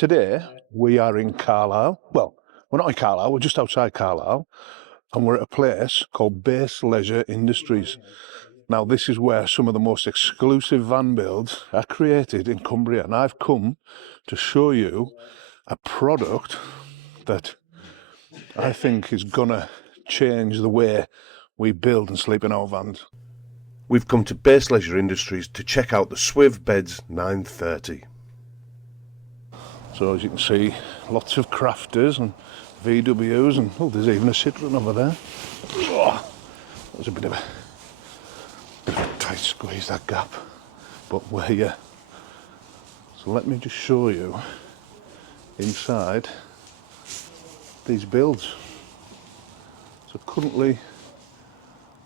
Today we are in Carlisle. Well, we're not in Carlisle, we're just outside Carlisle, and we're at a place called Base Leisure Industries. Now this is where some of the most exclusive van builds are created in Cumbria, and I've come to show you a product that I think is gonna change the way we build and sleep in our vans. We've come to Base Leisure Industries to check out the Swivbedz 930. So as you can see, lots of crafters and VWs, and oh, there's even a Citroen over there. Oh, that was a bit of a tight squeeze, that gap, but we're here. So let me just show you inside these builds. So currently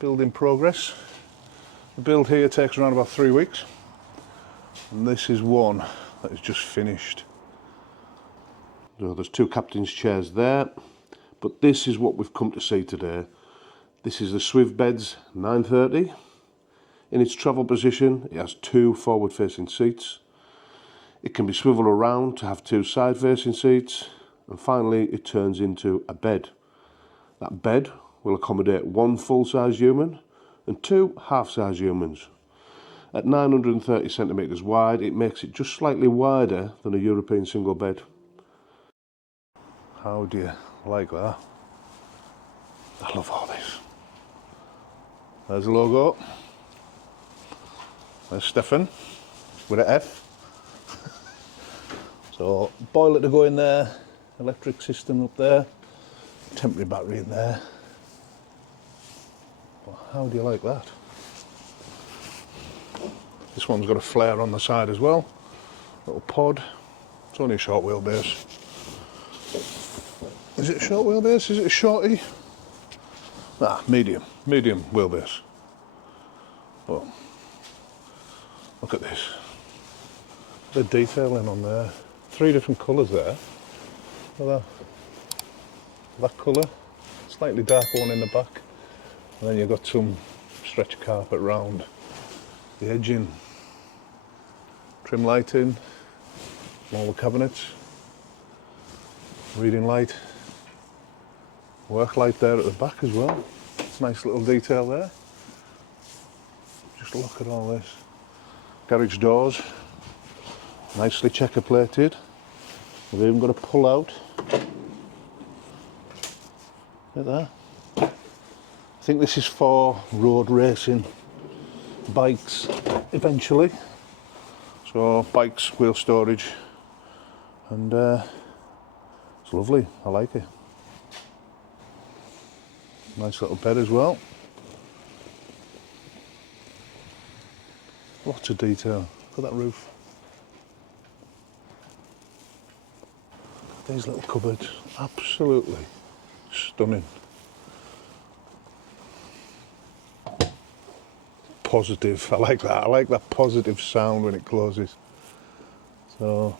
build in progress. The build here takes around about 3 weeks, and this is one that is just finished. So there's two captain's chairs there, but this is what we've come to see today. This is the Swivbedz 930. In its travel position, it has two forward-facing seats. It can be swiveled around to have two side-facing seats, and finally it turns into a bed. That bed will accommodate one full-size human and two half-size humans. At 930 centimetres wide, it makes it just slightly wider than a European single bed. How do you like that? I love all this. There's the logo. There's Stefan with an F. So boiler to go in there, electric system up there, temporary battery in there. Well, how do you like that? This one's got a flare on the side as well. Little pod. It's only a short wheelbase. Is it a short wheelbase? Is it a shorty? Ah, medium wheelbase. Well, look at this. The detailing on there. 3 different colours there. Look at that colour, slightly darker one in the back, and then you've got some stretch carpet round the edging, trim lighting, all the cabinets, reading light, work light there at the back as well. Nice little detail there. Just look at all this. Garage doors, nicely checker plated. We've even got a pull out. Look at that. I think this is for road racing bikes eventually. So bikes, wheel storage, and it's lovely. I like it. Nice little bed as well. Lots of detail. Look at that roof. These little cupboards, absolutely stunning. Positive, I like that. I like that positive sound when it closes. So,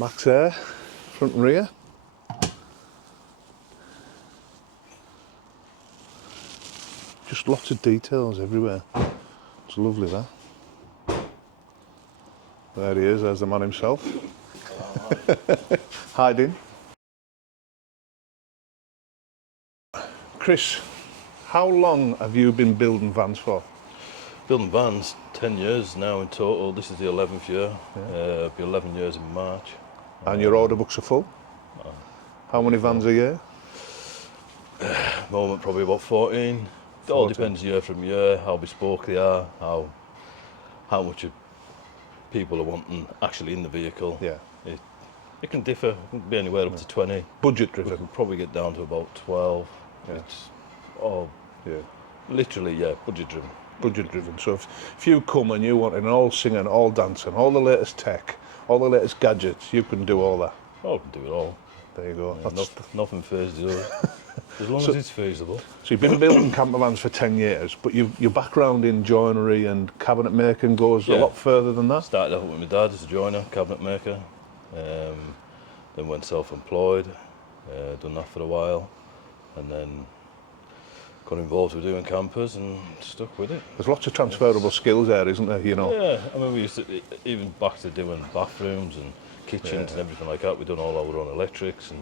max air, front and rear. Just lots of details everywhere. It's lovely, that. There he is, there's the man himself. Hiding. Chris, how long have you been building vans for? Building vans, 10 years now in total. This is the 11th year. It'll be 11 years in March. And your order books are full? How many vans a year? At the moment, probably about 14. It all depends year from year, how bespoke they are, how much people are wanting actually in the vehicle. Yeah. It can differ. It can be anywhere up to 20. Budget driven. We can probably get down to about 12. Yeah. It's all, literally, budget driven. Budget driven. So if you come and you want an all singing, all dancing, all the latest tech, all the latest gadgets, you can do all that. Oh, we can do it all. There you go. Yeah, nothing phases us. As long as it's feasible. So you've been building campervans for 10 years, but your background in joinery and cabinet making goes a lot further than that? Started off with my dad as a joiner, cabinet maker. Then went self-employed, done that for a while, and then got involved with doing campers and stuck with it. There's lots of transferable skills there, isn't there? You know. Yeah, I mean, we used to, even back to doing bathrooms and kitchens and everything like that, we've done all our own electrics and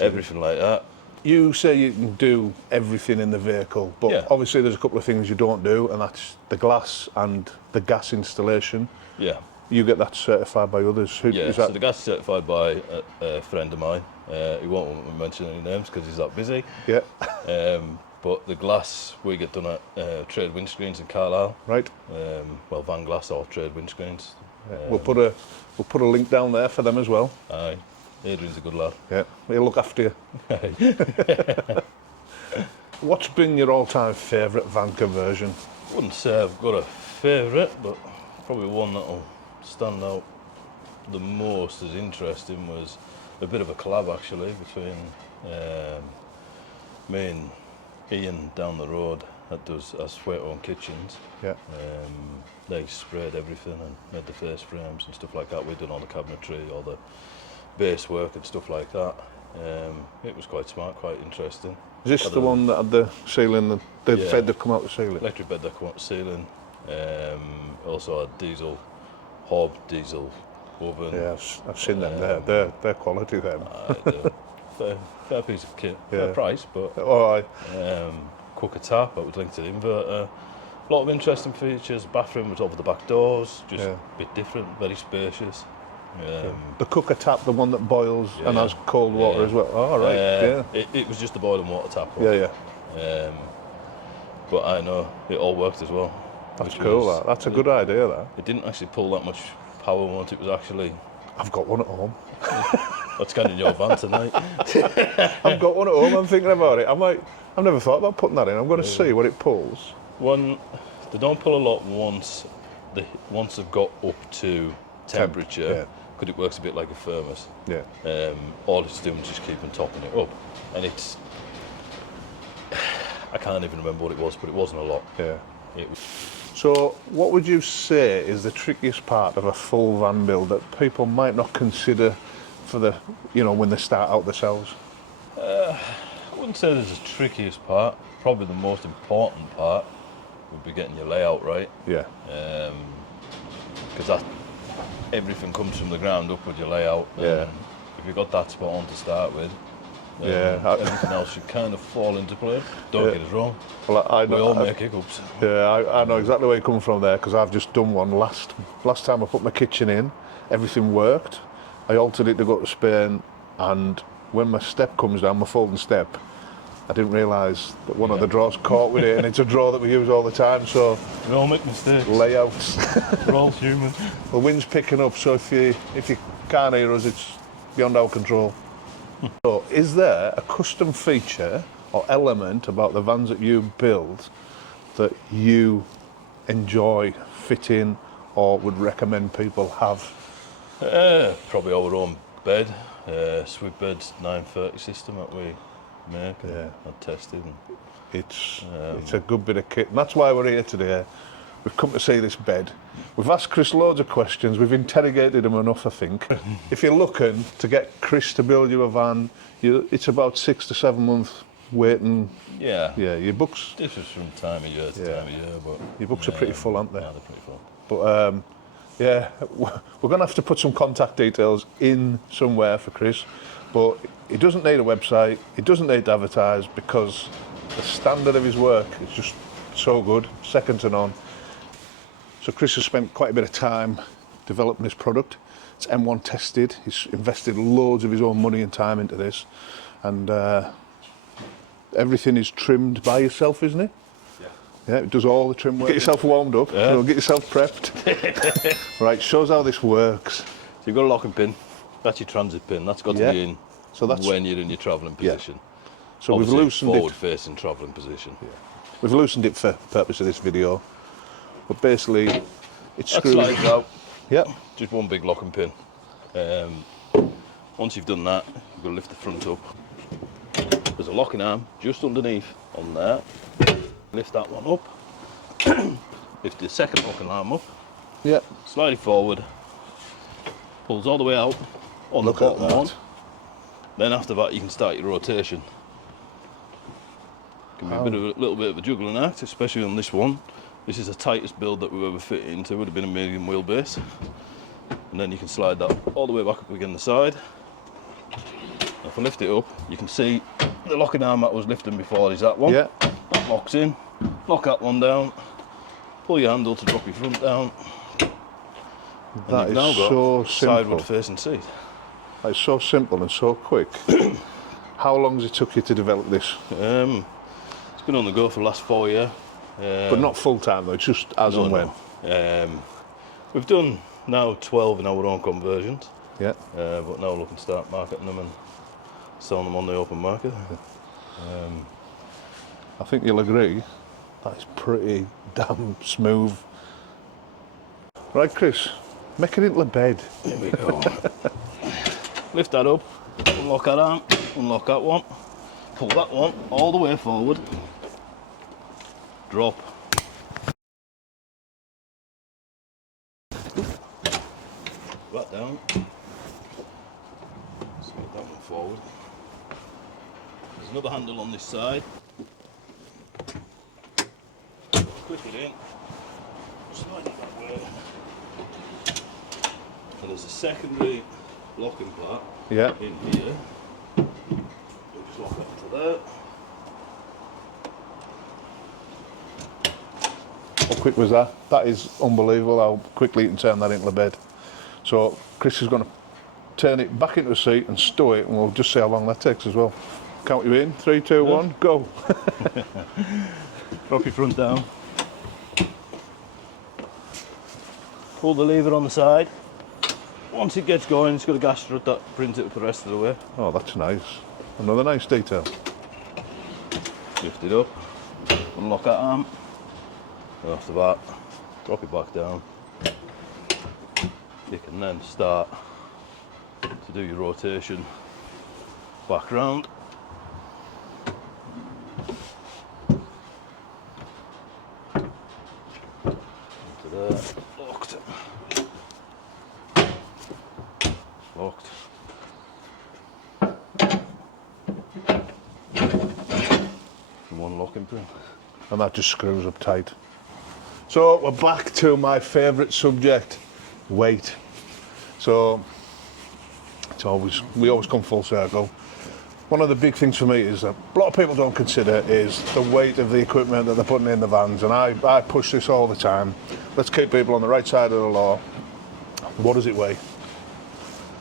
everything like that. You say you can do everything in the vehicle, but obviously there's a couple of things you don't do, and that's the glass and the gas installation. Yeah. You get that certified by others. Who, Yeah, is that? so the gas is certified by a friend of mine. He won't want me to mention any names because he's that busy. Yeah. But the glass we get done at Trade Windscreens in Carlisle. Right. Well, Van Glass or Trade Windscreens. We'll put a link down there for them as well. Aye. Adrian's a good lad. Yeah, he'll look after you. What's been your all-time favourite van conversion? I wouldn't say I've got a favourite, but probably one that'll stand out the most as interesting was a bit of a collab actually between me and Ian down the road that does our sweat-on kitchens. Yeah. They sprayed everything and made the face frames and stuff like that. We've done all the cabinetry, all the base work and stuff like that. It was quite smart, quite interesting. Is this the one that had the ceiling, the bed that come out the ceiling? Electric bed that come out the ceiling. Also a diesel hob, diesel oven. Yeah, I've seen them there. They're quality them. Fair piece of kit, Yeah. fair price, but Oh, cooker tap that was linked to the inverter. A lot of interesting features. Bathroom was over the back doors, just a bit different, very spacious. the cooker tap, the one that boils and has cold water as well. Oh, right. It was just the boiling water tap. Yeah. But I know it all worked as well. That's cool. That's a good idea. That. It didn't actually pull that much power once. It was actually. I've got one at home. That's kind of your van tonight. I've got one at home. I'm thinking about it. I've never thought about putting that in. I'm going to see what it pulls. They don't pull a lot once they've got up to temperature. Because it works a bit like a thermos. Yeah. All it's doing is just keeping topping it up, and I can't even remember what it was, but it wasn't a lot. Yeah. It was. So, what would you say is the trickiest part of a full van build that people might not consider for when they start out themselves? I wouldn't say there's the trickiest part. Probably the most important part would be getting your layout right. Yeah. Because everything comes from the ground up with your layout. Yeah. If you've got that spot on to start with, everything else should kind of fall into place. Don't get us wrong. Well, I know, we all make hiccups. Yeah, I know exactly where you come from there because I've just done one last time I put my kitchen in. Everything worked. I altered it to go to Spain, and when my step comes down, my folding step, I didn't realise that one of the drawers caught with it, and it's a drawer that we use all the time. So we all make mistakes. Layouts. We're all human. The wind's picking up, so if you can't hear us, it's beyond our control. So, is there a custom feature or element about the vans that you build that you enjoy fitting or would recommend people have? Probably our own bed, Swivbedz 930 system that we make and tested. It's a good bit of kit, and that's why we're here today. We've come to see this bed. We've asked Chris loads of questions. We've interrogated him enough, I think. If you're looking to get Chris to build you a van, it's about 6 to 7 months waiting. Yeah. Yeah, your books. Differs from time of year to time of year, but your books are pretty full, aren't they? Yeah, they're pretty full. But we're going to have to put some contact details in somewhere for Chris. But he doesn't need a website. He doesn't need to advertise because the standard of his work is just so good, second to none. So Chris has spent quite a bit of time developing this product. It's M1 tested. He's invested loads of his own money and time into this, and everything is trimmed by yourself, isn't it? Yeah, it does all the trim work. Get yourself warmed up, get yourself prepped. Right, shows how this works. So you've got a locking pin. That's your transit pin. That's got to be in when you're in your travelling position. So obviously, we've loosened forward-facing travelling position. Yeah. We've loosened it for the purpose of this video. But basically, it's screwed. That slides out. Yep. Just one big locking pin. Once you've done that, you've got to lift the front up. There's a locking arm just underneath on there. Lift that one up. Lift the second locking arm up. Yep. Slide it forward. Pulls all the way out on the bottom one. Then after that, you can start your rotation. Can be a little bit of a juggling act, especially on this one. This is the tightest build that we've ever fit into. Would have been a medium wheelbase, and then you can slide that all the way back up again the side. If I lift it up, you can see the locking arm that was lifting before is that one. Yeah. That locks in. Lock that one down. Pull your handle to drop your front down. That is now got so simple. sideward facing seat. It's so simple and so quick. How long has it took you to develop this? It's been on the go for the last 4 years. But not full time though, just as and when. We've done now 12 in our own conversions. Yeah. But now looking to start marketing them and selling them on the open market. I think you'll agree, that is pretty damn smooth. Right, Chris, make it into a bed. Here we go. Lift that up, unlock that arm, unlock that one, pull that one all the way forward, drop. That down. Slide that one forward. There's another handle on this side. Clip it in, slide it that way. And there's a secondary locking part in here. We'll just lock it onto there. How quick was that? That is unbelievable how quickly you can turn that into a bed. So Chris is going to turn it back into a seat and stow it, and we'll just see how long that takes as well. Count you in, 3, 2, 1, go. Drop your front down. Pull the lever on the side. Once it gets going, it's got a gas strut that brings it up the rest of the way. Oh, that's nice. Another nice detail. Lift it up, unlock that arm. And after that, drop it back down. You can then start to do your rotation back round. Into there, locked. Locked. And one locking pin. And that just screws up tight. So we're back to my favourite subject, weight. So we always come full circle. One of the big things for me is that a lot of people don't consider is the weight of the equipment that they're putting in the vans, and I push this all the time. Let's keep people on the right side of the law. What does it weigh?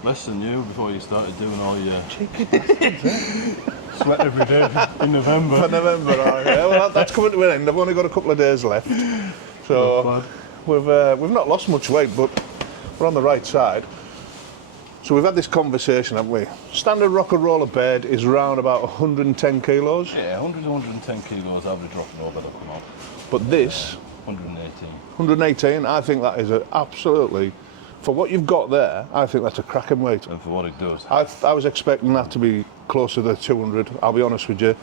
Less than you before you started doing all your Cheeky bastards, eh? sweat every day in November. For November, right, yeah. Well, that's coming to an end. I've only got a couple of days left. So we've not lost much weight, but we're on the right side. So we've had this conversation, haven't we? Standard rock and roller bed is around about 110 kilos. Yeah, 100 to 110 kilos average dropping over the come up. But this, 118. 118, I think that is absolutely, for what you've got there, I think that's a cracking weight. And for what it does. I was expecting that to be closer to 200, I'll be honest with you.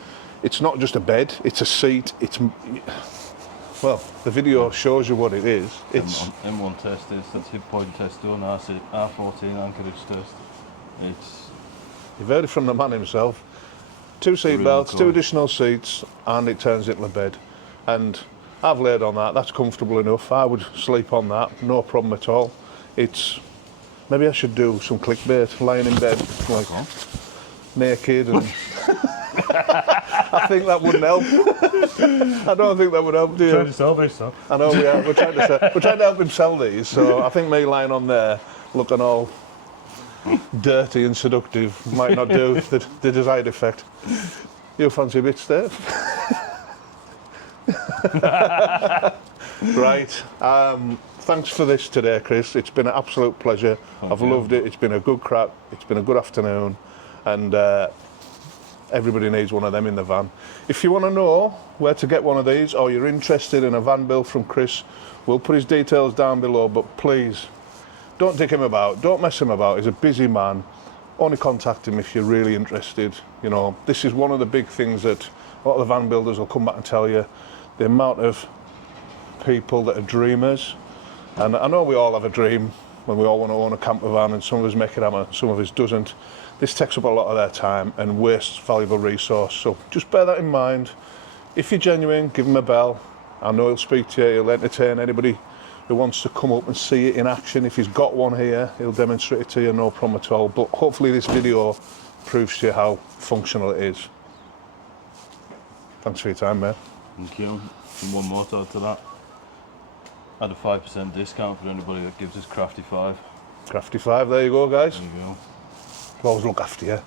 It's not just a bed, it's a seat, well, the video shows you what it is. It's M1 test is, that's hip point test done, R14 anchorage test. You've heard it from the man himself. 2 seat belts, 2 additional seats, and it turns into a bed. And I've laid on that, that's comfortable enough. I would sleep on that, no problem at all. Maybe I should do some clickbait, lying in bed, like naked and... I think that wouldn't help. I don't think that would help, do you? Trying to sell this stuff. I know we are. We're trying to help him sell these. So I think me lying on there, looking all dirty and seductive, might not do the desired effect. You fancy a bit, Steve? Right. Thanks for this today, Chris. It's been an absolute pleasure. I've loved it. It's been a good crack. It's been a good afternoon, and. Everybody needs one of them in the van. If you want to know where to get one of these, or you're interested in a van build from Chris, we'll put his details down below, but please, don't dick him about, don't mess him about. He's a busy man. Only contact him if you're really interested. You know, this is one of the big things that a lot of the van builders will come back and tell you, the amount of people that are dreamers. And I know we all have a dream when we all want to own a camper van, and some of us make it happen, some of us doesn't. This takes up a lot of their time and wastes valuable resource, so just bear that in mind. if you're genuine, give him a bell. I know he'll speak to you, he'll entertain anybody who wants to come up and see it in action. If he's got one here, he'll demonstrate it to you, no problem at all. But hopefully this video proves to you how functional it is. Thanks for your time, mate. Thank you. And one more to add to that. Add a 5% discount for anybody that gives us Crafty 5. Crafty 5, there you go, guys. There you go. We'll always look after you.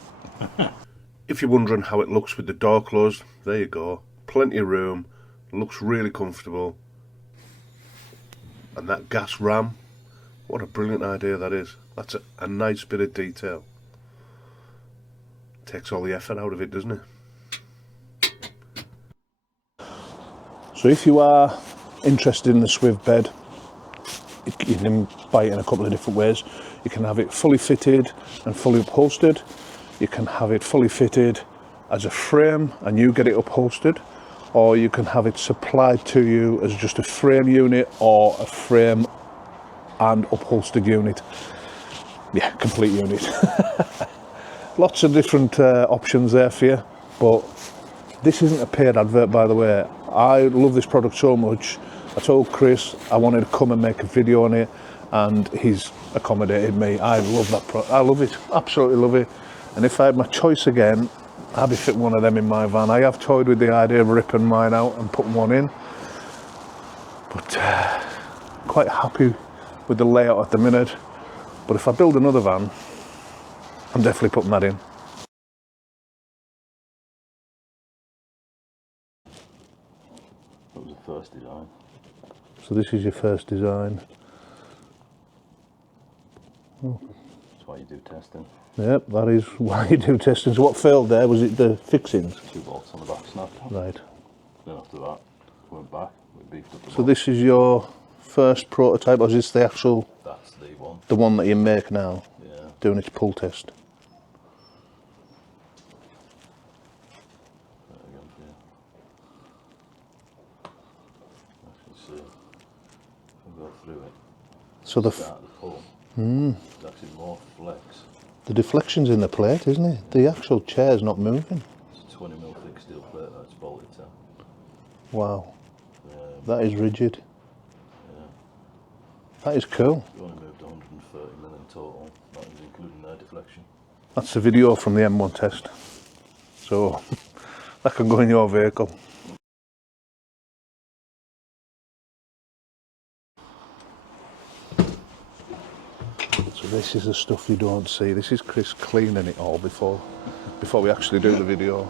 If you're wondering how it looks with the door closed, there you go. Plenty of room, looks really comfortable. And that gas ram, what a brilliant idea that is. That's a nice bit of detail. Takes all the effort out of it, doesn't it? So if you are interested in the Swivbed, you can buy it in a couple of different ways. You can have it fully fitted and fully upholstered. You can have it fully fitted as a frame and you get it upholstered, or you can have it supplied to you as just a frame unit or a frame and upholstered unit. Yeah, complete unit. Lots of different options there for you, but this isn't a paid advert, by the way. I love this product so much. I told Chris I wanted to come and make a video on it, and he's accommodated me. I love that product. I love it, absolutely love it. And if I had my choice again, I'd be fitting one of them in my van. I have toyed with the idea of ripping mine out and putting one in, but quite happy with the layout at the minute. But if I build another van, I'm definitely putting that in. That was the first design. So this is your first design. That's why you do testing. Yep, that is why you do testing. So what failed there? Was it the fixings? 2 bolts on the back snapped. Right. Then after that, went back, we beefed up the So bolt. this is your first prototype, or is this the actual... That's the one. The one that you make now? Yeah. Doing its pull test. There again for you. I can see. If I go through it, So the start the pull. There's actually more flex. the deflection's in the plate, isn't it? The actual chair's not moving. It's a 20mm thick steel plate that's bolted to. Wow. That is rigid. Yeah. That is cool. We only moved 130mm in total, that is including their deflection. That's the video from the M1 test. So that can go in your vehicle. So this is the stuff you don't see. This is Chris cleaning it all before we actually do the video.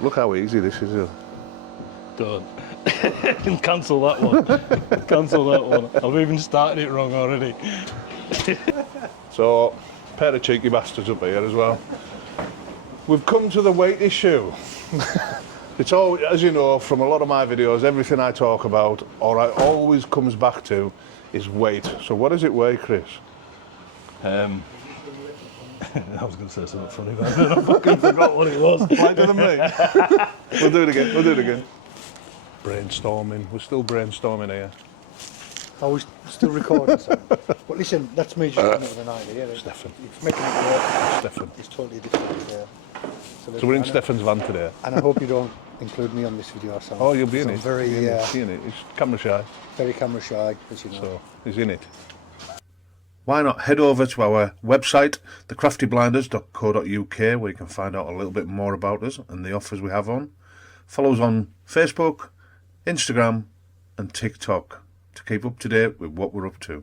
Look how easy this is. Don't. Cancel that one. Cancel that one. I've even started it wrong already. So, pair of cheeky bastards up here as well. We've come to the weight issue. It's all, as you know from a lot of my videos, everything I talk about, or I always comes back to, is weight. So what does it weigh, Chris? I was going to say something funny, but I fucking forgot what it was. Lighter than me. We'll do it again, we'll do it again. Brainstorming, we're still brainstorming here. I was still recording, so. But listen, that's me just coming up with an idea. Stefan. It's making it work. Stefan. It's totally different. So we're in Stefan's van today. And I hope you don't include me on this video. So Oh, you'll be in I'm it. very, He's in it. He's camera shy. very camera shy, as you know. So he's in it. Why not head over to our website, thecraftyblinders.co.uk, where you can find out a little bit more about us and the offers we have on. Follow us on Facebook, Instagram and TikTok to keep up to date with what we're up to.